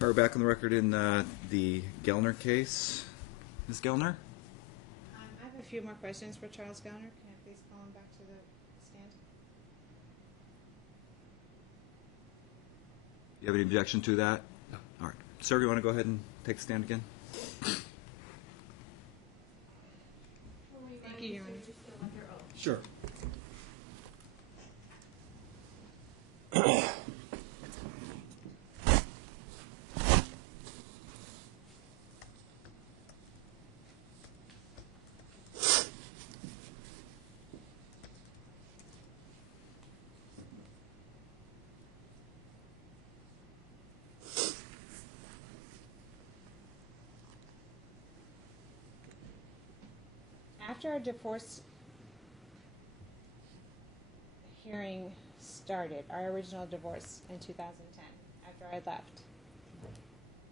We're back on the record in the Gallnar case. Ms. Gallnar? I have a few more questions for Charles Gallnar. Can I please call him back to the stand? You have any objection to that? No. All right. Sir, do you want to go ahead and take the stand again? Thank you, Your Honor. Sure. After our divorce hearing started, our original divorce in 2010, after I left,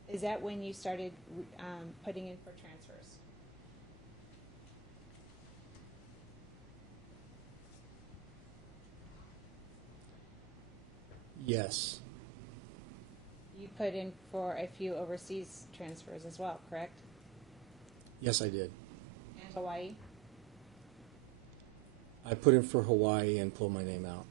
is that when you started putting in for transfers? Yes. You put in for a few overseas transfers as well, correct? Yes, I did. And Hawaii? I put in for Hawaii and pulled my name out.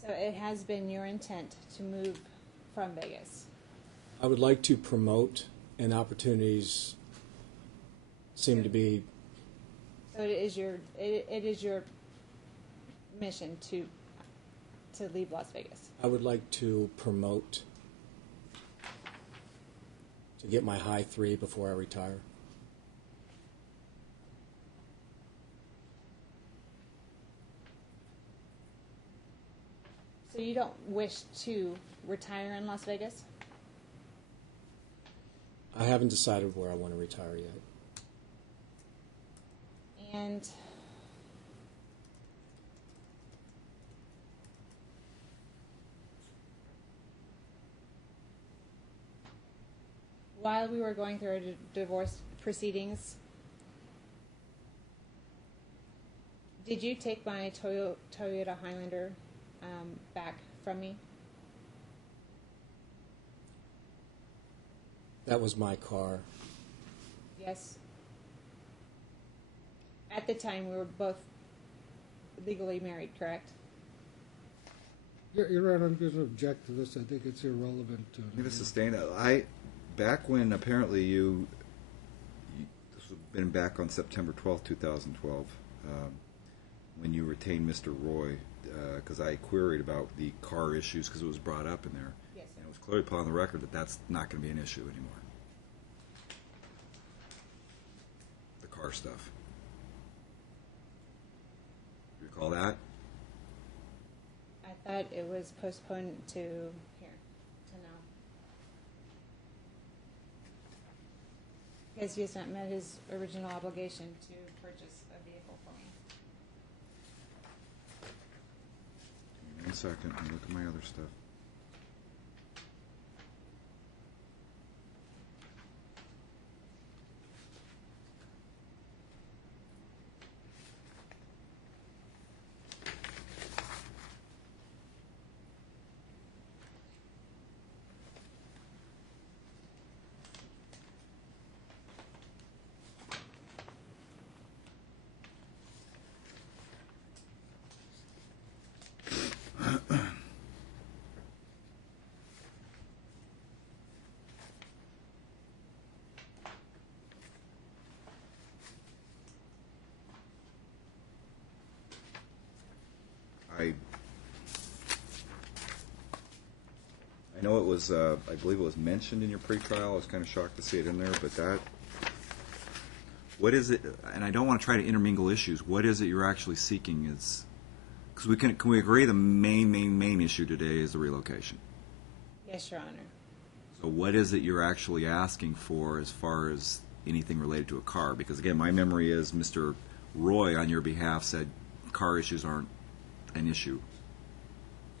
So it has been your intent to move from Vegas? I would like to promote, and opportunities seem to be. So it is your mission to leave Las Vegas. I would like to promote to get my high 3 before I retire. So you don't wish to retire in Las Vegas? I haven't decided where I want to retire yet. And while we were going through our divorce proceedings, did you take my Toyota Highlander back from me? That was my car. Yes. At the time, we were both legally married, correct? You're right. I'm going to object to this. I think it's irrelevant. I'm going to sustain that. Back when apparently this would have been back on September 12th, 2012, when you retained Mr. Roy, because I queried about the car issues because it was brought up in there. Yes, sir. And it was clearly put on the record that that's not going to be an issue anymore. The car stuff. Do you recall that? I thought it was postponed to here, to now. Because he has not met his original obligation to purchase a vehicle for me. Give me 1 second. Let me look at my other stuff. I know it was, I believe it was mentioned in your pretrial. I was kind of shocked to see it in there, but what is it, and I don't want to try to intermingle issues, what is it you're actually seeking? Because can we agree the main issue today is the relocation? Yes, Your Honor. So what is it you're actually asking for as far as anything related to a car? Because again, my memory is Mr. Roy on your behalf said car issues aren't an issue.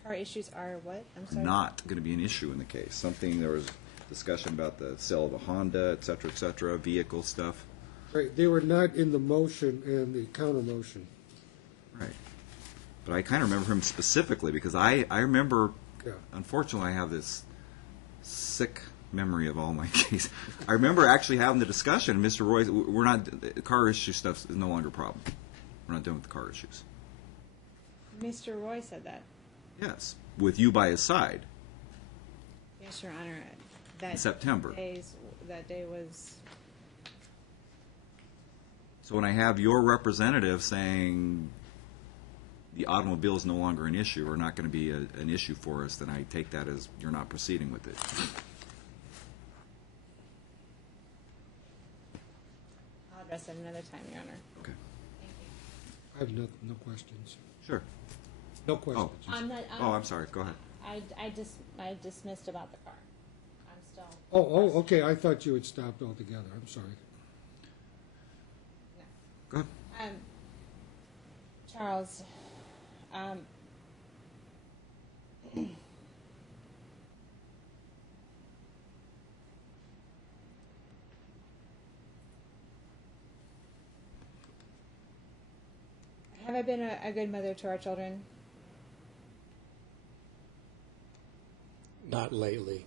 Car issues are what? I'm sorry? Not going to be an issue in the case. Something, there was discussion about the sale of a Honda, et cetera, vehicle stuff. Right, they were not in the motion and the counter motion. Right. But I kind of remember him specifically because I remember, Yeah. unfortunately, I have this sick memory of all my cases. I remember actually having the discussion, Mr. Roy, we're not, the car issue stuff is no longer a problem. We're not done with the car issues. Mr. Roy said that. Yes, with you by his side. Yes, Your Honor. That In September. That day was. So when I have your representative saying the automobile is no longer an issue or not going to be an issue for us, then I take that as you're not proceeding with it. I'll address it another time, Your Honor. Okay. Thank you. I have no questions. Sure. No questions. I'm sorry. Go ahead. I dismissed about the car. I'm still. Oh, okay, I thought you had stopped altogether, I'm sorry. No. Go ahead. Charles, have I been a good mother to our children? Not lately.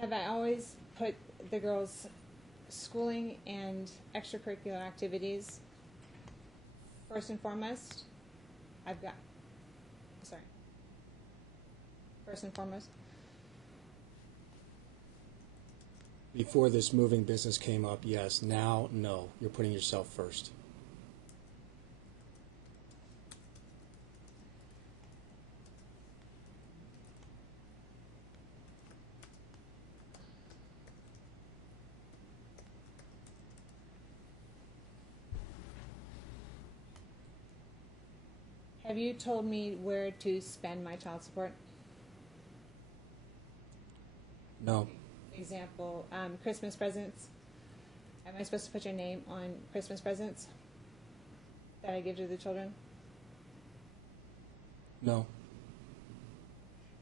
Have I always put the girls' schooling and extracurricular activities first and foremost? First and foremost? Before this moving business came up, yes. Now, no. You're putting yourself first. Have you told me where to spend my child support? No. Example, Christmas presents. Am I supposed to put your name on Christmas presents that I give to the children? No.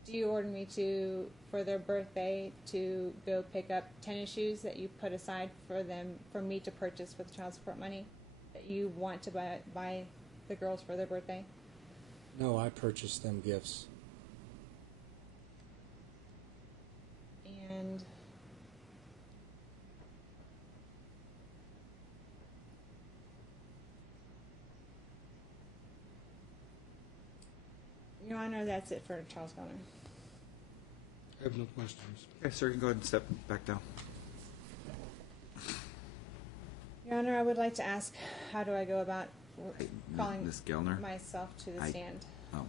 Do you order me to, for their birthday, to go pick up tennis shoes that you put aside for them, for me to purchase with child support money that you want to buy the girls for their birthday? No, I purchased them gifts. And Your Honor, that's it for Charles Gallnar. I have no questions. Okay, sir, you can go ahead and step back down. Your Honor, I would like to ask, how do I go about calling Ms. Gallnar? myself to the stand? Oh.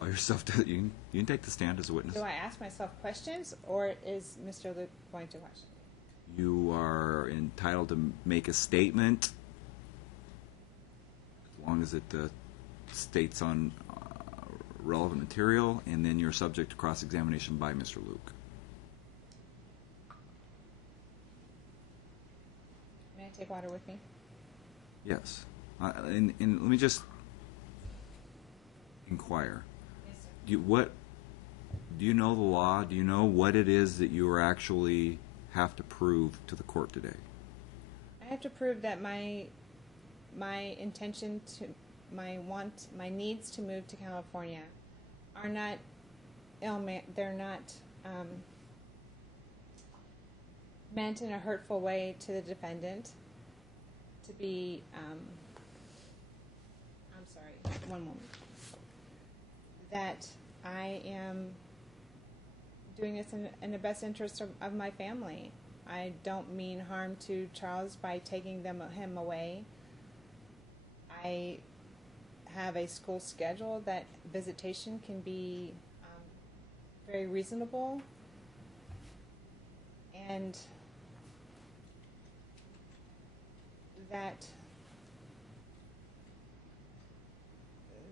Call yourself to, you can take the stand as a witness. Do I ask myself questions, or is Mr. Luke going to question? You are entitled to make a statement as long as it states on relevant material, and then you're subject to cross-examination by Mr. Luke. May I take water with me? Yes. And let me just inquire. Yes, sir. Do you know the law? Do you know what it is that you are actually have to prove to the court today? I have to prove that my intention to my needs to move to California are not they're not meant in a hurtful way to the defendant. To be I'm sorry, one moment. That I am doing this in the best interest of my family. I don't mean harm to Charles by taking him away. I have a school schedule that visitation can be very reasonable, and that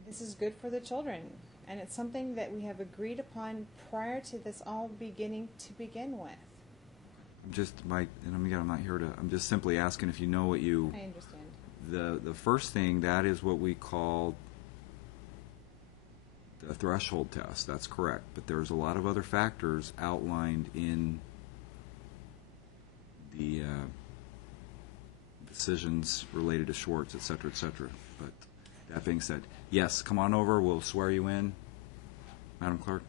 this is good for the children, and it's something that we have agreed upon prior to this all beginning to begin with. I'm not here to, I'm just simply asking if you know what you, I understand. the first thing, that is what we call the threshold test. That's correct. But there's a lot of other factors outlined in the decisions related to Schwartz, et cetera, et cetera. But that being said, yes, come on over. We'll swear you in, Madam Clerk.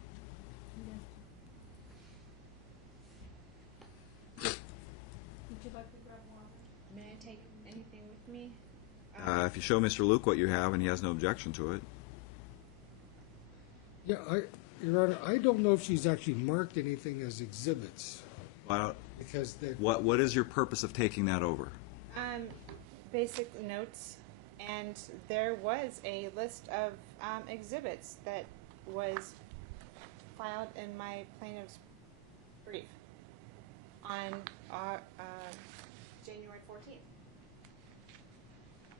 May I take anything with me? If you show Mr. Luke what you have and he has no objection to it. Yeah, Your Honor, I don't know if she's actually marked anything as exhibits, Well, because they, what is your purpose of taking that over? Basic notes, and there was a list of exhibits that was filed in my plaintiff's brief on January 14th.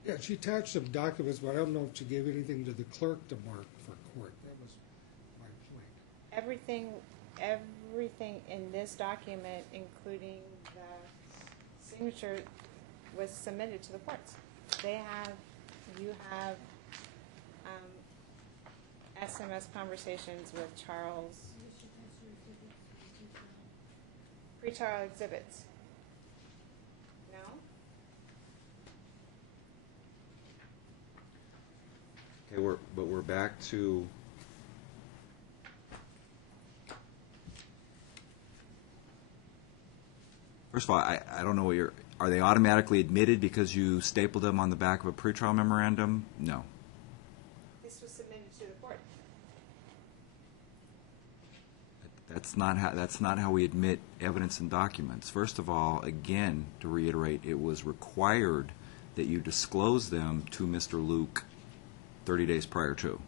yeah, she attached some documents, but I don't know if she gave anything to the clerk to mark for court. That was my point. Everything in this document, including the signature, was submitted to the courts. You have SMS conversations with Charles, pre-trial exhibits. No? Okay, we're back to first of all, I don't know what are they automatically admitted because you stapled them on the back of a pretrial memorandum? No. This was submitted to the court. That's not how we admit evidence and documents. First of all, again, to reiterate, it was required that you disclose them to Mr. Luke 30 days prior to.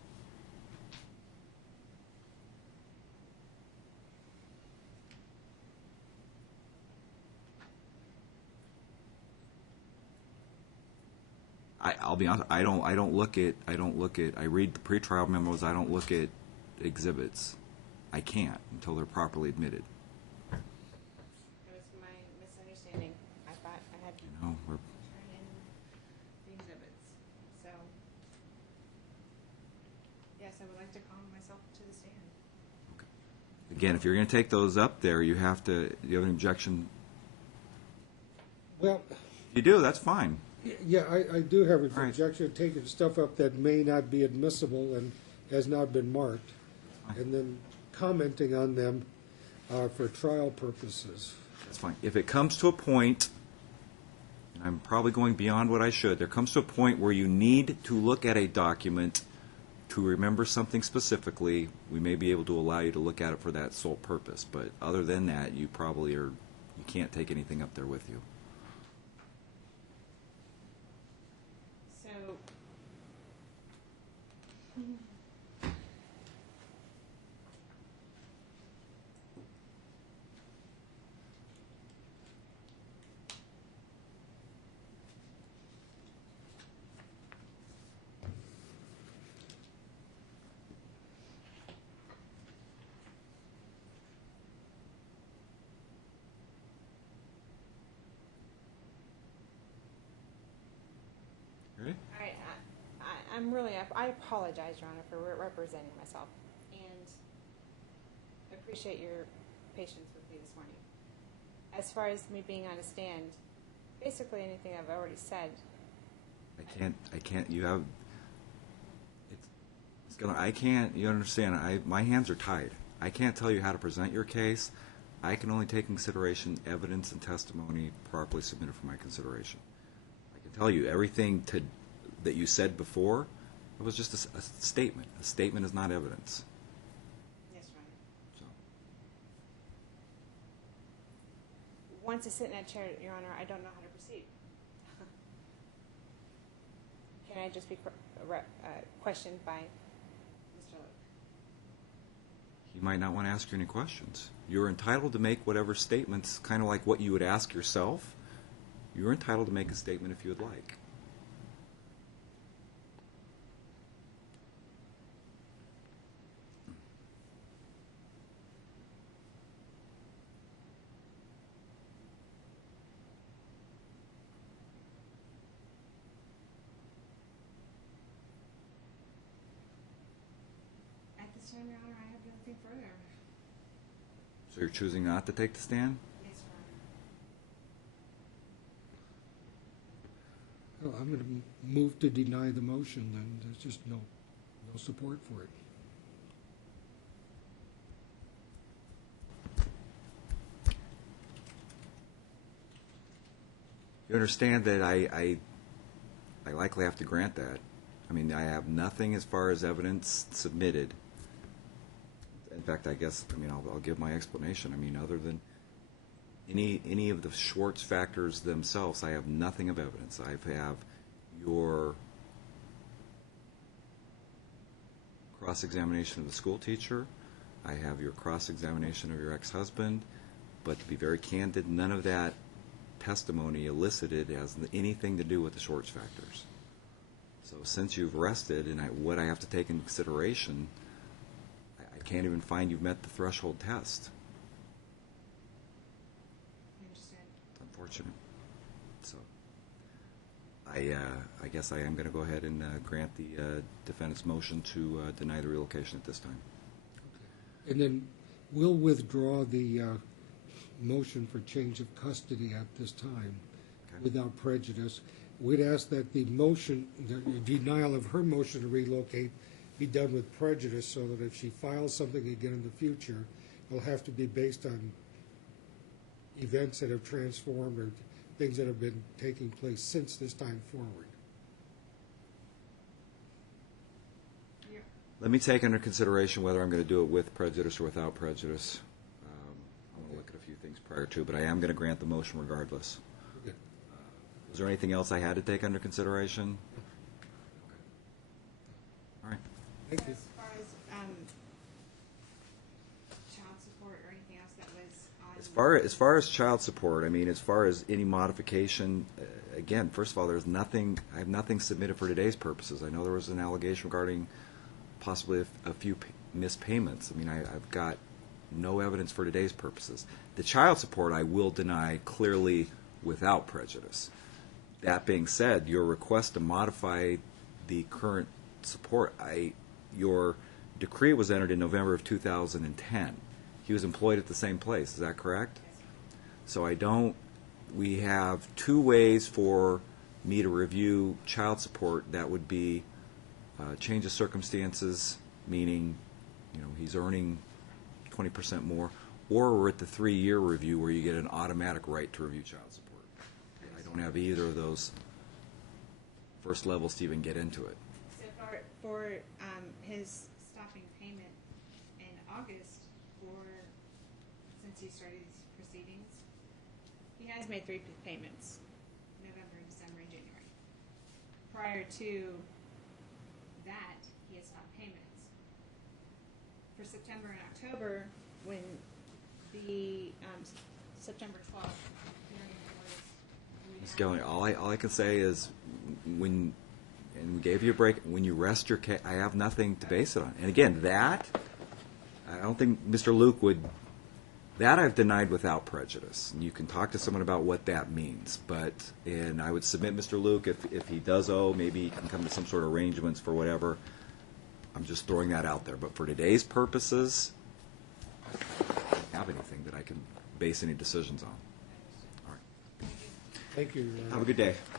I'll be honest. I read the pretrial memos. I don't look at exhibits. I can't until they're properly admitted. It was my misunderstanding. I thought I had to No, we're turn in the exhibits. So, yes, I would like to call myself to the stand. again. If you're going to take those up there, you have to. Do you have an objection? Well, You do. That's fine. yeah, I do have an All right. objection to taking stuff up that may not be admissible and has not been marked, and then commenting on them for trial purposes. That's fine. If it comes to a point, and I'm probably going beyond what I should, there comes to a point where you need to look at a document to remember something specifically, we may be able to allow you to look at it for that sole purpose. But other than that, you can't take anything up there with you. So, Ready? I apologize, Your Honor, for representing myself, and appreciate your patience with me this morning. As far as me being on a stand, basically anything I've already said. I can't, you have, you understand, my hands are tied. I can't tell you how to present your case. I can only take in consideration evidence and testimony properly submitted for my consideration. I can tell you everything that you said before, it was just a statement. A statement is not evidence. Yes, Your Honor. So, Once I sit in that chair, Your Honor, I don't know how to proceed. Can I just be questioned by Mr. Luke? he might not want to ask you any questions. You're entitled to make whatever statements, kind of like what you would ask yourself. You're entitled to make a statement if you would like. time, Your Honor, I have nothing further. So you're choosing not to take the stand? Yes, Your Honor. Well, I'm going to move to deny the motion, then there's just no support for it. You understand that I likely have to grant that. I mean, I have nothing as far as evidence submitted. In fact, I guess, I mean, I'll give my explanation. I mean, other than any of the Schwartz factors themselves, I have nothing of evidence. I have your cross-examination of the school teacher. I have your cross-examination of your ex-husband. But to be very candid, none of that testimony elicited has anything to do with the Schwartz factors. So since you've rested, and what I have to take into consideration, I can't even find you've met the threshold test. I understand. It's unfortunate. So I guess I am going to go ahead and grant the defendant's motion to deny the relocation at this time. And then we'll withdraw the motion for change of custody at this time Okay. without prejudice. We'd ask that the motion, the denial of her motion to relocate be done with prejudice, so that if she files something again in the future, it'll have to be based on events that have transformed or things that have been taking place since this time forward. You're- Let me take under consideration whether I'm going to do it with prejudice or without prejudice. I want to look at a few things prior to, but I am going to grant the motion regardless. Okay. Was there anything else I had to take under consideration? All right. Thank you. As far as child support or anything else that was on. As far as child support, I mean, as far as any modification, again, first of all, there's nothing. I have nothing submitted for today's purposes. I know there was an allegation regarding possibly a few missed payments. I mean, I've got no evidence for today's purposes. The child support I will deny clearly without prejudice. That being said, your request to modify the current support, your decree was entered in November of 2010. He was employed at the same place. Is that correct? So we have two ways for me to review child support. That would be change of circumstances, meaning, he's earning 20% more, or we're at the 3-year review where you get an automatic right to review child support. I don't have either of those first levels to even get into it. So for his stopping payment in August, since he started these proceedings, he has made 3 payments: November, December, and January. Prior to that, he had stopped payments. For September and October, when the September 12th hearing was, Ms. Gallnar, all I can say is and we gave you a break, when you rest your case, I have nothing to base it on. And again, I don't think Mr. Luke would, that I've denied without prejudice. And you can talk to someone about what that means. And I would submit Mr. Luke, if he does owe, maybe he can come to some sort of arrangements for whatever. I'm just throwing that out there. But for today's purposes, I don't have anything that I can base any decisions on. All right. Thank you. Have a good day.